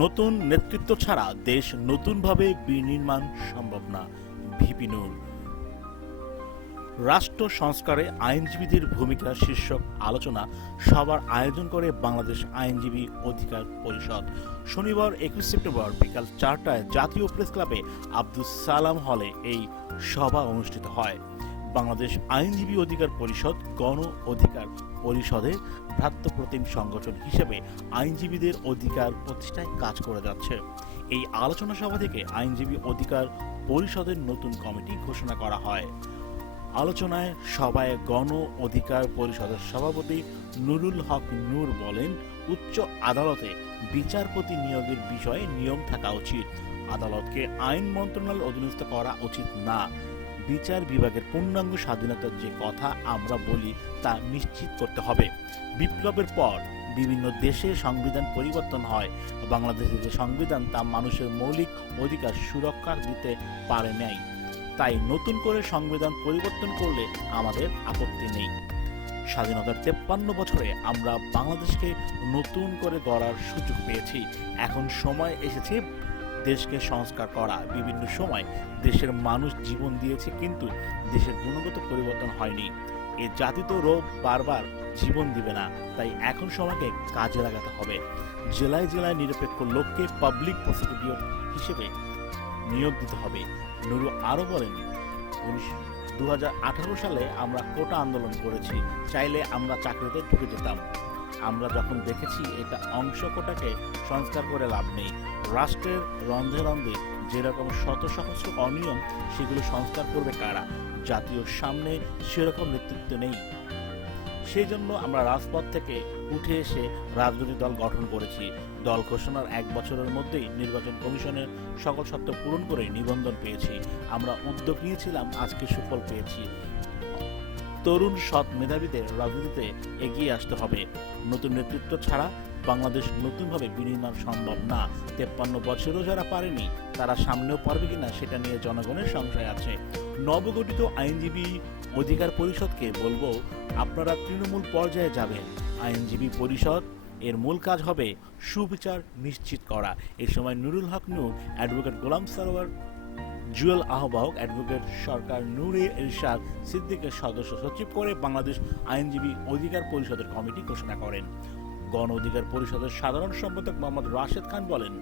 নতুন নেতৃত্ব ছাড়া দেশ নতুনভাবে বিনির্মাণ সম্ভব না, ভিপি নূর। রাষ্ট্র সংস্কারে আইনজীবীদের ভূমিকা শীর্ষক আলোচনা সবার আয়োজন করে বাংলাদেশ আইনজীবী অধিকার পরিষদ। শনিবার একুশ সেপ্টেম্বর বিকাল চারটায় জাতীয় প্রেস ক্লাবে আব্দুস সালাম হলে এই সভা অনুষ্ঠিত হয়। বাংলাদেশ আইনজীবী অধিকার পরিষদ গণ অধিকার পরিষদের ভ্রাতৃপ্রতিম সংগঠন হিসেবে আইনজীবীদের অধিকার প্রতিষ্ঠায় কাজ করে যাচ্ছে। এই আলোচনা সভা থেকে আইনজীবী অধিকার পরিষদের নতুন কমিটি ঘোষণা করা হয়। আলোচনায় সভায় গণ অধিকার পরিষদের সভাপতি নুরুল হক নূর বলেন, উচ্চ আদালতে বিচারপতি নিয়োগের বিষয়ে নিয়ম থাকা উচিত। আদালতকে আইন মন্ত্রণালয় অধীনস্থ করা উচিত না। বিচার বিভাগের পূর্ণাঙ্গ স্বাধীনতার যে কথা আমরা বলি তা নিশ্চিত করতে হবে। বিপ্লবের পর বিভিন্ন দেশে সংবিধান পরিবর্তন হয়। বাংলাদেশের যে সংবিধান, তা মানুষের মৌলিক অধিকার সুরক্ষা দিতে পারে নাই। তাই নতুন করে সংবিধান পরিবর্তন করলে আমাদের আপত্তি নেই। স্বাধীনতার তেপ্পান্ন বছরে আমরা বাংলাদেশকে নতুন করে গড়ার সুযোগ পেয়েছি। এখন সময় এসেছে দেশকে সংস্কার করা বিভিন্ন সময় দেশের মানুষ জীবন দিয়েছে, কিন্তু দেশের গুণগত পরিবর্তন হয়নি। এ জাতিত রোগ বারবার জীবন দিবে না, তাই এখন সময়কে কাজে লাগাতে হবে। জেলায় জেলায় নিরপেক্ষ লোককে পাবলিক প্রসিকিউটর হিসেবে নিয়োগ দিতে হবে। নুরু আরও বলেন, উনিশ দু সালে আমরা কোটা আন্দোলন করেছি, চাইলে আমরা চাকরিতে ঢুকে যেতাম। আমরা যখন দেখেছি এটা অংশ কোটাকে সংস্কার করে লাভ নেই। রাষ্ট্রের রন্ধে রন্ধে যেরকম শত সহস্র অনিয়ম, সেগুলো সংস্কার করবে কারা? জাতীয় সামনে সেরকম নেতৃত্ব নেই। সেই জন্য আমরা রাজপথ থেকে উঠে এসে রাজনৈতিক দল গঠন করেছি। দল ঘোষণার এক বছরের মধ্যেই নির্বাচন কমিশনের সকল শর্ত পূরণ করে নিবন্ধন পেয়েছি। আমরা উদ্যোগ নিয়েছিলাম, আজকে সুফল পেয়েছি। তরুণ সৎ মেধাবীদের রাজনীতিতে এগিয়ে আসতে হবে। নতুন নেতৃত্ব ছাড়া বাংলাদেশ নতুনভাবে বিনির্মাণ সম্ভব না। তেপ্পান্ন বছরও যারা পারেনি, তারা সামনেও পারবে কিনা সেটা নিয়ে জনগণের সংশয় আছে। নবগঠিত আইনজীবী অধিকার পরিষদকে বলব, আপনারা তৃণমূল পর্যায়ে যাবেন। আইনজীবী পরিষদ, এর মূল কাজ হবে সুবিচার নিশ্চিত করা। এ সময় নুরুল হক নূর অ্যাডভোকেট গোলাম সারোয়ার জুয়েল আহ্বায়ক অ্যাডভোকেট সরকার নূরে ইরশাদ সিদ্দিকের সদস্য সচিব করে বাংলাদেশ আইনজীবী অধিকার পরিষদের কমিটি ঘোষণা করেন। গণ অধিকার পরিষদের সাধারণ সম্পাদক মোহাম্মদ রাশেদ খান বলেন,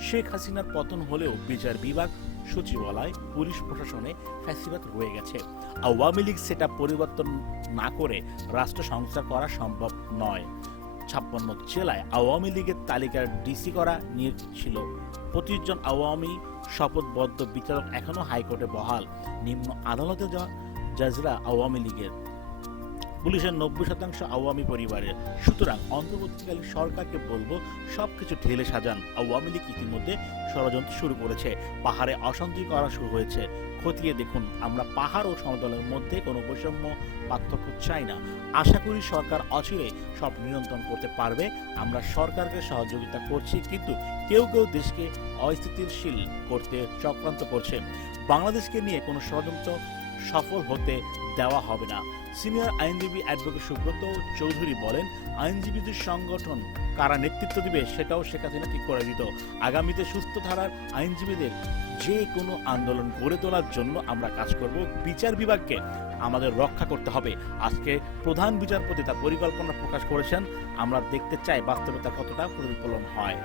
শেখ হাসিনার পতন হলেও বিচার বিভাগ, সচিবালয়, পুলিশ প্রশাসনে ফ্যাসিবাদ রয়ে গেছে। আওয়ামী লীগ সেটা পরিবর্তন না করে রাষ্ট্র সংস্কার করা সম্ভব নয়। ছাপ্পান্ন জেলায় আওয়ামী লীগের তালিকার ডিসি করা নিয়োগ ছিল। পঁচিশ জন আওয়ামী শপথবদ্ধ বিচারক এখনও হাইকোর্টে বহাল। নিম্ন আদালতে যা জাজরা আওয়ামী লীগের। পুলিশের নব্বই শতাংশ আওয়ামী পরিবারের। সুতরাং অন্তর্বর্তীকালীন সরকারকে বলব, সবকিছু ঢেলে সাজান। আওয়ামী লীগ ইতিমধ্যে ষড়যন্ত্র শুরু করেছে। পাহাড়ে অশান্তি করা শুরু হয়েছে। খতিয়ে দেখুন, আমরা পাহাড় ও সমতলের মধ্যে কোনো বৈষম্য পার্থক্য চাই না। আশা করি সরকার অচিরে সব নিয়ন্ত্রণ করতে পারবে। আমরা সরকারকে সহযোগিতা করছি, কিন্তু কেউ কেউ দেশকে অস্থিতিশীল করতে চক্রান্ত করছে। বাংলাদেশকে নিয়ে কোনো ষড়যন্ত্র সফল হতে দেওয়া হবে না। সিনিয়র আইনজীবী অ্যাডভোকেট সুব্রত চৌধুরী বলেন, আইনজীবীদের সংগঠন কারা নেতৃত্ব দিবে সেটাও শেখ হাসিনা ঠিক করে দিত। আগামীতে সুস্থ ধারার আইনজীবীদের যে কোনো আন্দোলন গড়ে তোলার জন্য আমরা কাজ করব। বিচার বিভাগকে আমাদের রক্ষা করতে হবে। আজকে প্রধান বিচারপতি তার পরিকল্পনা প্রকাশ করেছেন। আমরা দেখতে চাই বাস্তবতা কতটা প্রতিফলন হয়।